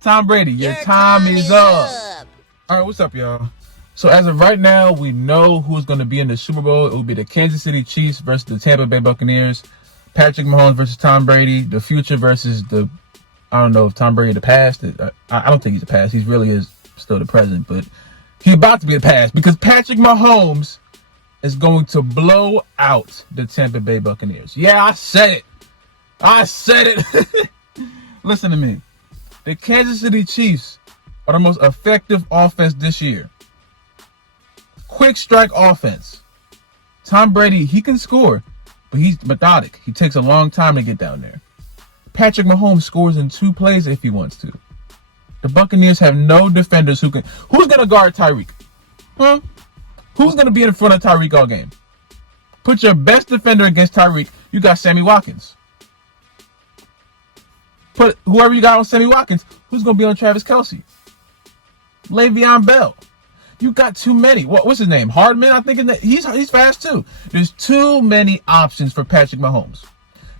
Tom Brady, your time is up. All right, what's up, y'all? So as of right now, we know who's going to be in the Super Bowl. It will be the Kansas City Chiefs versus the Tampa Bay Buccaneers. Patrick Mahomes versus Tom Brady. The future versus the, I don't know if Tom Brady the past. I don't think he's the past. He really is still the present, but he's about to be the past because Patrick Mahomes is going to blow out the Tampa Bay Buccaneers. Yeah, I said it. Listen to me. The Kansas City Chiefs are the most effective offense this year. Quick strike offense. Tom Brady, he can score, but he's methodic. He takes a long time to get down there. Patrick Mahomes scores in 2 plays if he wants to. The Buccaneers have no defenders who can. Who's going to guard Tyreek? Who's going to be in front of Tyreek all game? Put your best defender against Tyreek. You got Sammy Watkins. Put whoever you got on Sammy Watkins. Who's going to be on Travis Kelce? Le'Veon Bell. You got too many. What's his name? Hardman, I think. He's fast too. There's too many options for Patrick Mahomes.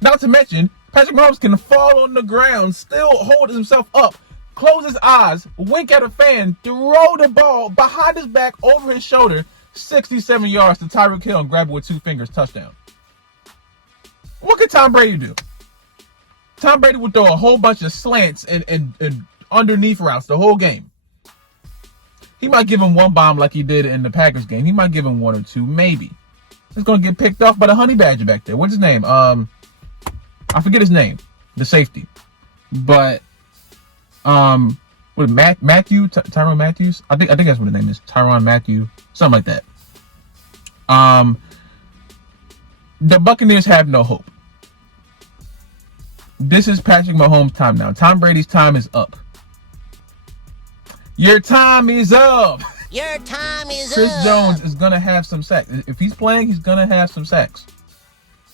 Not to mention, Patrick Mahomes can fall on the ground, still hold himself up, close his eyes, wink at a fan, throw the ball behind his back, over his shoulder, 67 yards to Tyreek Hill and grab it with 2 fingers, touchdown. What could Tom Brady do? Tom Brady would throw a whole bunch of slants and underneath routes the whole game. He might give him 1 bomb like he did in the Packers game. He might give him 1 or 2, maybe. He's going to get picked off by the honey badger back there. What's his name? I forget his name. The safety. But, Matthew? Tyrann Matthews? I think that's what his name is. Tyrann Matthew. Something like that. The Buccaneers have no hope. This is Patrick Mahomes' time now. Tom Brady's time is up. Your time is up. Your time is Chris up. Jones is going to have some sacks. If he's playing, he's going to have some sacks.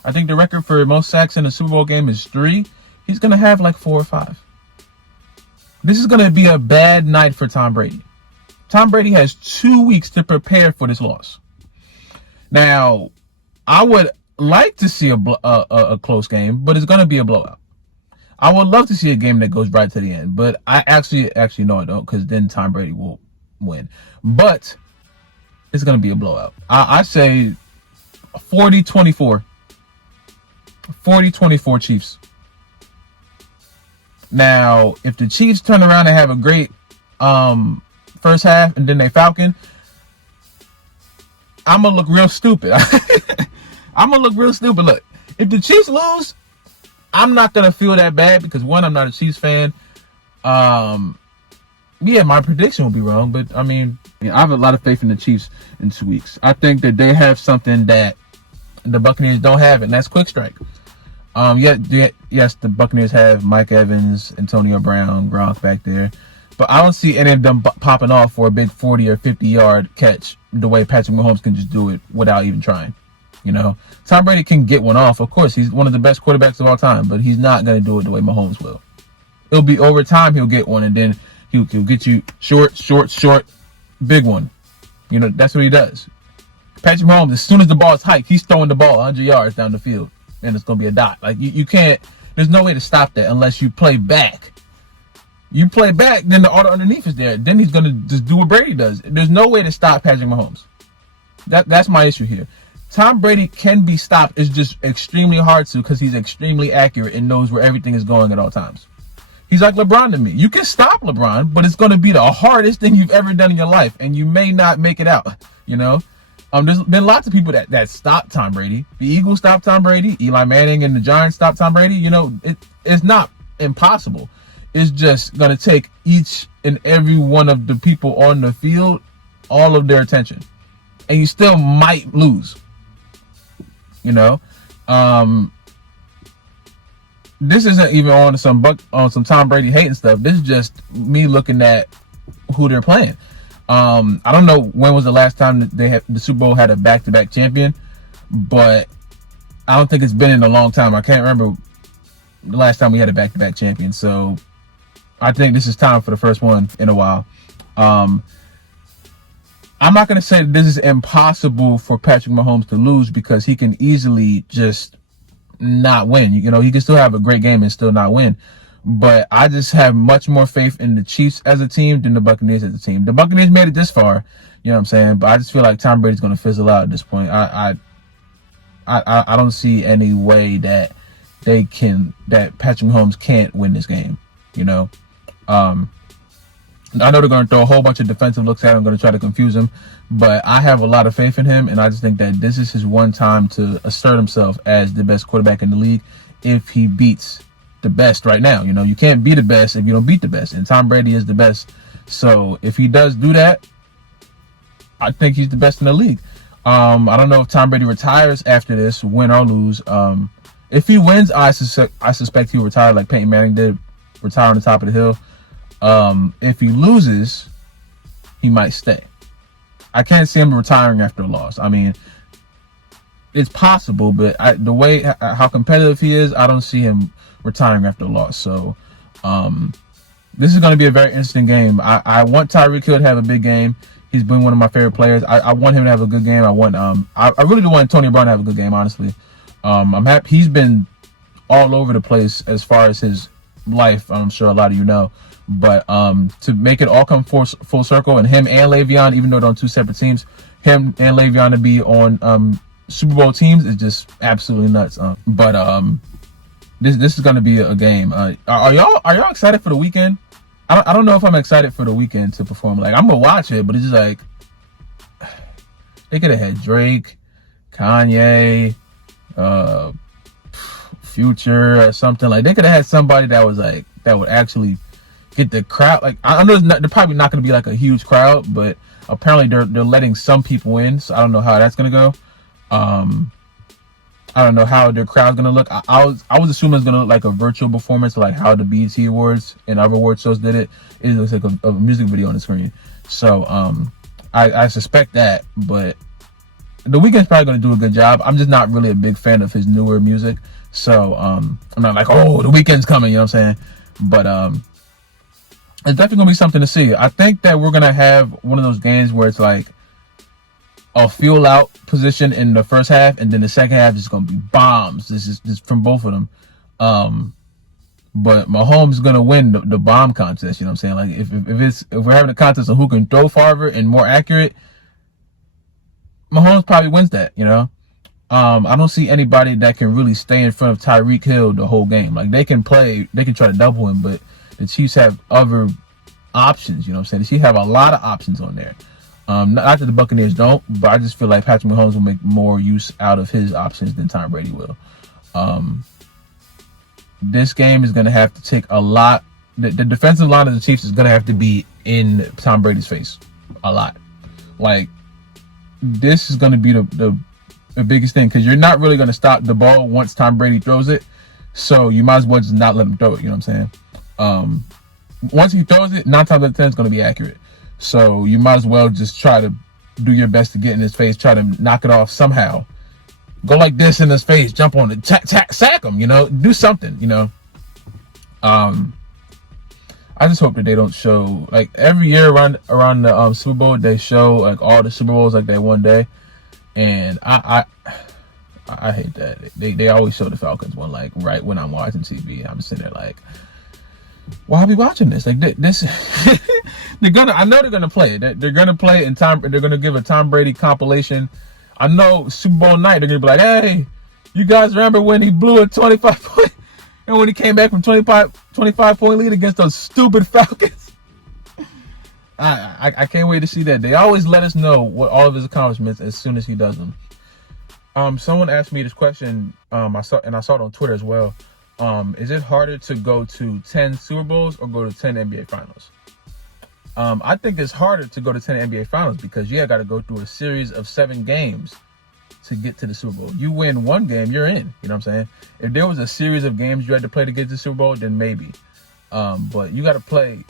I think the record for most sacks in a Super Bowl game is 3. He's going to have like 4 or 5. This is going to be a bad night for Tom Brady. Tom Brady has 2 weeks to prepare for this loss. Now, I would like to see a close game, but it's going to be a blowout. I would love to see a game that goes right to the end, but I actually no, I don't, because then Tom Brady will win. But it's going to be a blowout. I say 40-24. 40-24 Chiefs. Now, if the Chiefs turn around and have a great first half and then they Falcon, I'm going to look real stupid. Look, if the Chiefs lose, I'm not going to feel that bad because, 1, I'm not a Chiefs fan. Yeah, my prediction will be wrong, but, I mean, I have a lot of faith in the Chiefs in 2 weeks. I think that they have something that the Buccaneers don't have, and that's quick strike. Yes, the Buccaneers have Mike Evans, Antonio Brown, Gronk back there, but I don't see any of them popping off for a big 40 or 50-yard catch the way Patrick Mahomes can just do it without even trying. You know, Tom Brady can get one off. Of course, he's one of the best quarterbacks of all time, but he's not going to do it the way Mahomes will. It'll be over time he'll get one, and then he'll get you short, big one. You know, that's what he does. Patrick Mahomes, as soon as the ball is hiked, he's throwing the ball 100 yards down the field, and it's going to be a dot. Like, you can't, there's no way to stop that unless you play back. You play back, then the auto underneath is there. Then he's going to just do what Brady does. There's no way to stop Patrick Mahomes. That's my issue here. Tom Brady can be stopped. It's just extremely hard to because he's extremely accurate and knows where everything is going at all times. He's like LeBron to me. You can stop LeBron, but it's going to be the hardest thing you've ever done in your life, and you may not make it out, you know? There's been lots of people that stopped Tom Brady. The Eagles stopped Tom Brady. Eli Manning and the Giants stopped Tom Brady. You know, it's not impossible. It's just going to take each and every one of the people on the field all of their attention. And you still might lose. You know, this isn't even on some Tom Brady hating stuff. This is just me looking at who they're playing. I don't know when was the last time that the Super Bowl had a back-to-back champion, but I don't think it's been in a long time. I can't remember the last time we had a back-to-back champion. So I think this is time for the first one in a while. I'm not going to say this is impossible for Patrick Mahomes to lose because he can easily just not win. You know, he can still have a great game and still not win. But I just have much more faith in the Chiefs as a team than the Buccaneers as a team. The Buccaneers made it this far, you know what I'm saying? But I just feel like Tom Brady's going to fizzle out at this point. I don't see any way that Patrick Mahomes can't win this game, you know? I know they're going to throw a whole bunch of defensive looks at him, going to try to confuse him, but I have a lot of faith in him, and I just think that this is his one time to assert himself as the best quarterback in the league if he beats the best right now. You know, you can't be the best if you don't beat the best, and Tom Brady is the best. So if he does do that, I think he's the best in the league. I don't know if Tom Brady retires after this, win or lose. If he wins, I suspect he'll retire like Peyton Manning did, retire on the top of the hill. If he loses, he might stay. I can't see him retiring after a loss. I mean, it's possible, but the way how competitive he is, I don't see him retiring after a loss. So, this is going to be a very interesting game. I want Tyreek Hill to have a big game. He's been one of my favorite players. I want him to have a good game. I really do want Tony Brown to have a good game, honestly. I'm happy. He's been all over the place as far as his life. I'm sure a lot of you know. But to make it all come full circle, and him and Le'Veon, even though they're on two separate teams, him and Le'Veon to be on Super Bowl teams is just absolutely nuts. This is going to be a game. Are y'all excited for the weekend? I don't know if I'm excited for the weekend to perform. Like, I'm gonna watch it, but it's just like they could have had Drake, Kanye, Future, or something. Like, they could have had somebody that was like that would actually get the crowd. Like, I know they're probably not going to be like a huge crowd, but apparently they're letting some people in. So I don't know how that's going to go. I don't know how their crowd's going to look. I was assuming it's going to look like a virtual performance, like how the BET Awards and other award shows did it. It looks like a music video on the screen. So I suspect that, but The Weeknd's probably going to do a good job. I'm just not really a big fan of his newer music. So I'm not like, oh, The Weeknd's coming, you know what I'm saying? But it's definitely going to be something to see. I think that we're going to have one of those games where it's like a feel out position in the first half, and then the second half is going to be bombs. This is from both of them. But Mahomes is going to win the bomb contest. You know what I'm saying? Like, if we're having a contest of who can throw farther and more accurate, Mahomes probably wins that. You know, I don't see anybody that can really stay in front of Tyreek Hill the whole game. Like, they can try to double him, but the Chiefs have other options. You know what I'm saying? The Chiefs have a lot of options on there. Not that the Buccaneers don't, but I just feel like Patrick Mahomes will make more use out of his options than Tom Brady will. This game is going to have to take a lot. The defensive line of the Chiefs is going to have to be in Tom Brady's face a lot. Like, this is going to be the biggest thing, because you're not really going to stop the ball once Tom Brady throws it. So you might as well just not let him throw it. You know what I'm saying? Once he throws it, 9 times out of 10 it's going to be accurate. So you might as well just try to do your best to get in his face, try to knock it off somehow. Go like this in his face, jump on it, sack him, you know, do something, you know. I just hope that they don't show, like, every year around the Super Bowl, they show like all the Super Bowls like that one day, and I hate that. They always show the Falcons one, like, right when I'm watching TV. I'm sitting there like, why are we watching this? Like, this I know they're gonna play it. They're gonna play in time. They're gonna give a Tom Brady compilation. I know Super Bowl night they're gonna be like, hey, you guys remember when he blew a 25 point and when he came back from 25 point lead against those stupid Falcons? I can't wait to see that. They always let us know what all of his accomplishments as soon as he does them. Someone asked me this question. I saw it on Twitter as well. Is it harder to go to 10 Super Bowls or go to 10 NBA Finals? I think it's harder to go to 10 NBA Finals because you got to go through a series of 7 games to get to the Super Bowl. You win one game, you're in. You know what I'm saying? If there was a series of games you had to play to get to the Super Bowl, then maybe. But you got to play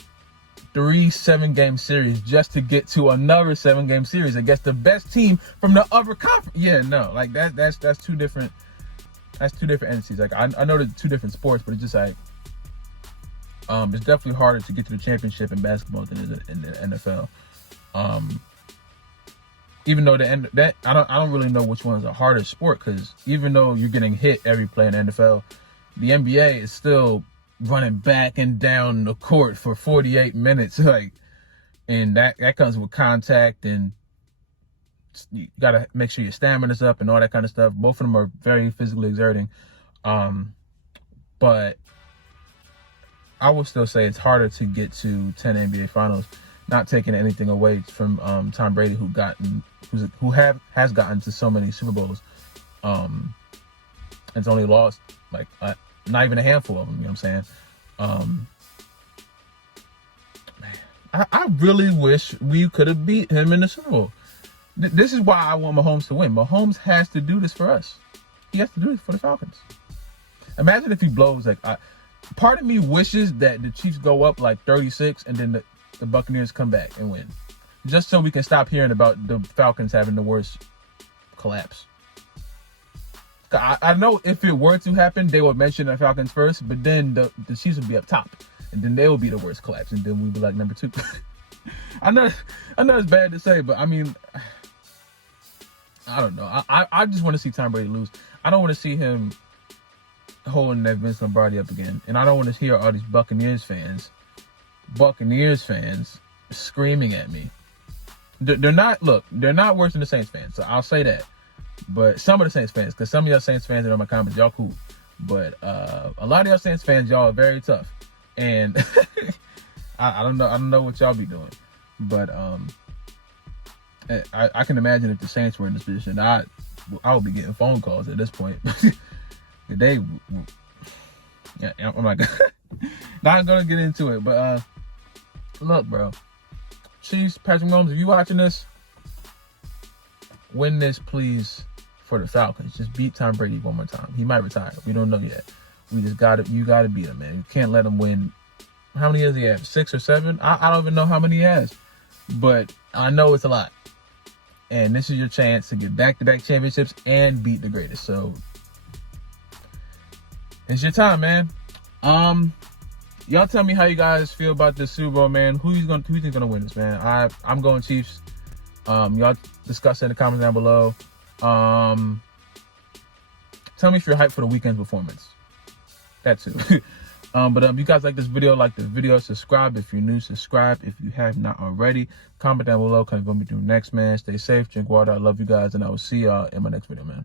3 7-game series just to get to another 7-game series against the best team from the other conference. Yeah, no, like that's two different. That's two different entities. Like, I know they're 2 different sports, but it's just like it's definitely harder to get to the championship in basketball than it is in the NFL. Even though I don't really know which one is a harder sport, because even though you're getting hit every play in the NFL, the NBA is still running back and down the court for 48 minutes, like, and that comes with contact, and you gotta make sure your stamina's up and all that kind of stuff. Both of them are very physically exerting, but I would still say it's harder to get to 10 NBA Finals. Not taking anything away from Tom Brady, who has gotten to so many Super Bowls, and it's only lost like not even a handful of them. You know what I'm saying? I really wish we could have beat him in the Super Bowl. This is why I want Mahomes to win. Mahomes has to do this for us. He has to do this for the Falcons. Imagine if he blows like. Part of me wishes that the Chiefs go up like 36 and then the Buccaneers come back and win, just so we can stop hearing about the Falcons having the worst collapse. I know if it were to happen, they would mention the Falcons first, but then the Chiefs would be up top, and then they will be the worst collapse, and then we'd be like number 2. I know it's bad to say, but I mean, I don't know. I just want to see Tom Brady lose. I don't want to see him holding that Vince Lombardi up again, and I don't want to hear all these Buccaneers fans screaming at me. They're not worse than the Saints fans, so I'll say that. But some of the Saints fans, because some of y'all Saints fans that are in my comments, y'all cool, but a lot of y'all Saints fans, y'all are very tough, and I don't know what y'all be doing, but I can imagine if the Saints were in this position, I would be getting phone calls at this point. I'm not gonna get into it, but look, bro, Chiefs, Patrick Mahomes, if you watching this, win this, please, for the Falcons. Just beat Tom Brady one more time. He might retire. We don't know yet. You gotta beat him, man. You can't let him win. How many years he have? 6 or 7? I don't even know how many he has, but I know it's a lot. And this is your chance to get back-to-back championships and beat the greatest. So it's your time, man. Y'all tell me how you guys feel about this Super Bowl, man. Who you think gonna win this, man? I'm going Chiefs. Y'all discuss it in the comments down below. Tell me if you're hyped for the weekend's performance. That too. But if you guys like this video, subscribe. If you're new, subscribe. If you have not already, comment down below. Kind of gonna be doing next, man. Stay safe, drink water. I love you guys, and I will see y'all in my next video, man.